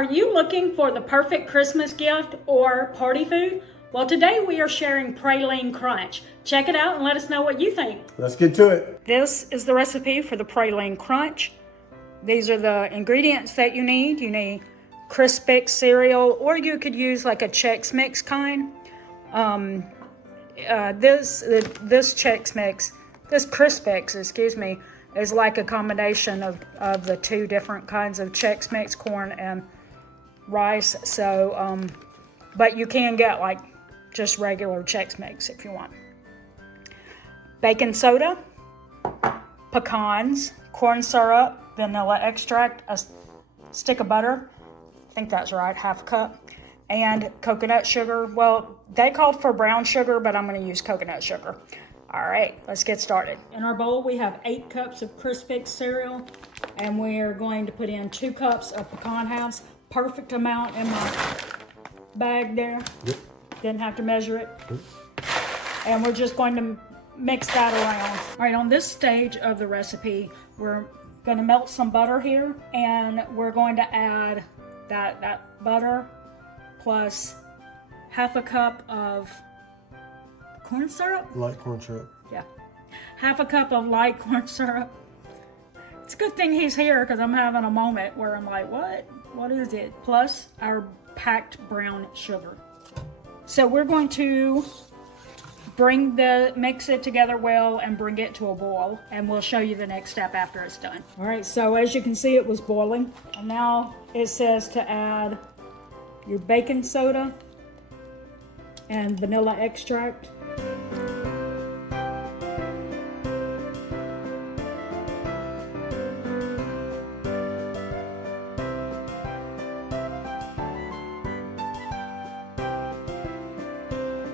Are you looking for the perfect Christmas gift or party food? Well, today we are sharing Praline Crunch. Check it out and let us know what you think. Let's get to it. This is the recipe for the Praline Crunch. These are the ingredients that you need. You need Crispix cereal, or you could use like a Chex Mix kind. This Crispix, excuse me, is like a combination of the two different kinds of Chex Mix, corn and rice. So, but you can get like just regular Chex Mix if you want. Baking soda, pecans, corn syrup, vanilla extract, a stick of butter, I think that's right, half a cup, and coconut sugar. Well, they called for brown sugar, but I'm going to use coconut sugar. All right, let's get started. In our bowl, we have 8 cups of Crispix cereal, and we are going to put in 2 cups of pecan halves. Perfect amount in my bag there. Yep. Didn't have to measure it. Yep. And we're just going to mix that around. All right, on this stage of the recipe, we're going to melt some butter here, and we're going to add that butter plus half a cup of corn syrup. Light corn syrup. Yeah, half a cup of light corn syrup. It's a good thing he's here because I'm having a moment where I'm like, what is it? Plus our packed brown sugar. So we're going to mix it together well and bring it to a boil, and we'll show you the next step after it's done. All right, so as you can see, it was boiling. And now it says to add your baking soda and vanilla extract.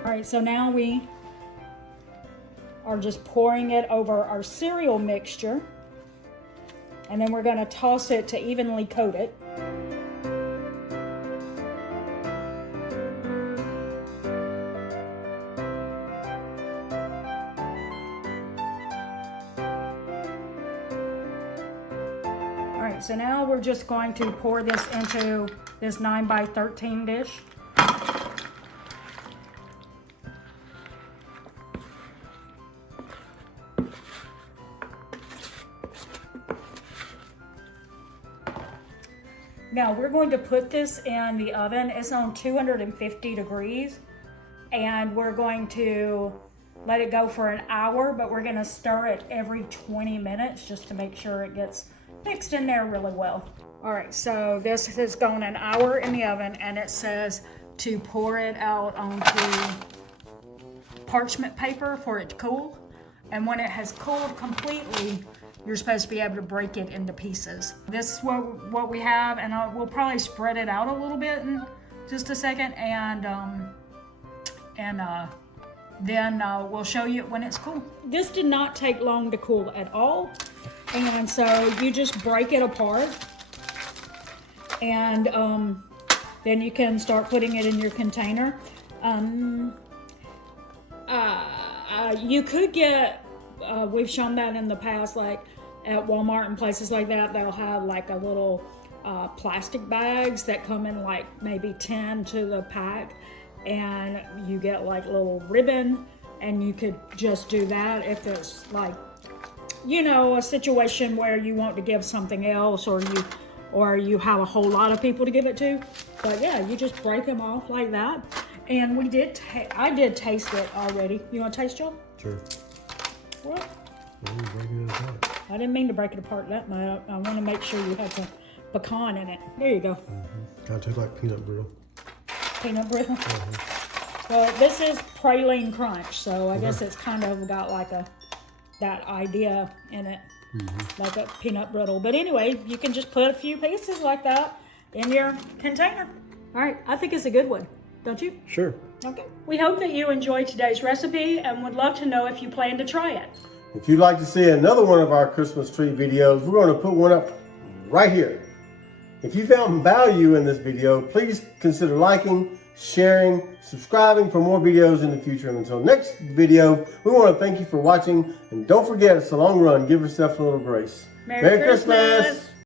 All right, so now we are just pouring it over our cereal mixture, and then we're going to toss it to evenly coat it. All right, so now we're just going to pour this into this 9x13 dish. Now we're going to put this in the oven. It's on 250 degrees, and we're going to let it go for an hour, but we're going to stir it every 20 minutes just to make sure it gets mixed in there really well. All right, so this has gone an hour in the oven, and it says to pour it out onto parchment paper for it to cool. And when it has cooled completely, you're supposed to be able to break it into pieces. This is what we have, and we'll probably spread it out a little bit in just a second, and then we'll show you when it's cool. This did not take long to cool at all, and so you just break it apart, and then you can start putting it in your container. You could get, we've shown that in the past, like at Walmart and places like that, they'll have like a little plastic bags that come in like maybe 10 to the pack, and you get like a little ribbon, and you could just do that if it's like, you know, a situation where you want to give something else, or you have a whole lot of people to give it to. But yeah, you just break them off like that. And I did taste it already. You want to taste, Joe? Sure. What? Breaking it apart. I didn't mean to break it apart that much. I want to make sure you have some pecan in it. There you go. Kind of tastes like peanut brittle. Peanut brittle? Well, this is Praline Crunch, so I guess it's kind of got like that idea in it, like a peanut brittle. But anyway, you can just put a few pieces like that in your container. All right, I think it's a good one. Don't you? Sure. Okay. We hope that you enjoyed today's recipe and would love to know if you plan to try it. If you'd like to see another one of our Christmas tree videos, we're going to put one up right here. If you found value in this video, please consider liking, sharing, subscribing for more videos in the future. And until next video, we want to thank you for watching. And don't forget, it's a long run. Give yourself a little grace. Merry Christmas.